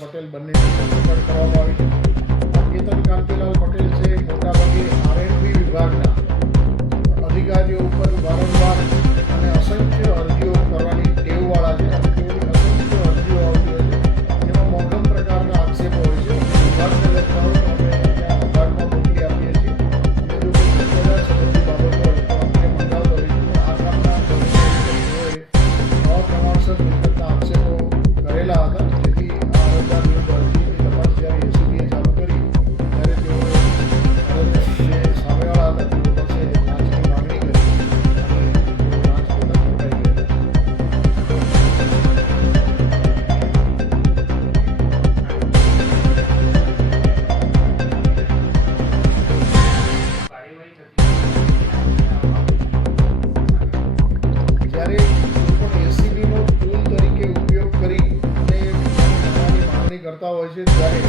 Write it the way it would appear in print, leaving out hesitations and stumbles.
પટેલ બંનેની ધરપકડ કરવામાં આવી છે. કેતન કાંતિલાલ પટેલ છે મોટાભાગે આરએનબી વિભાગના અધિકારીઓ ઉપર વારંવાર અને અસંખ્ય અરજીઓ કરવાની ટેવવાળા છે અને તેઓની અસંખ્ય અરજીઓ આવતી હોય છે. એમાં મોઘમ પ્રકારના આક્ષેપો હોય છે. વિભાગને લગતા હોય તો અમે ત્યાં વિભાગમાં મોકલી આપીએ છીએ અને જો કોઈ કદાચ બધી બાબતો હોય તો અમને મંગાવતા હોય છે. આ કામના તેઓએ અપ્રમાણસર મિલકતના આક્ષેપો કરેલા હતા, જેથી આ અરજદાર વિરુદ્ધ અરજીની તપાસ જ્યારે એસીબીએ ચાલુ કરી ત્યારે તેઓએ જે સામેવાળા હતા તેઓ પાસે લાંચની માંગણી કરી અને તેઓ લાંચ લેતા પકડાઈ ગયા હતા. જ્યારે કોઈ પણ એસીબીનો ટૂલ તરીકે ઉપયોગ કરી અને નાણાંની માંગણી કરતા હોય છે ત્યારે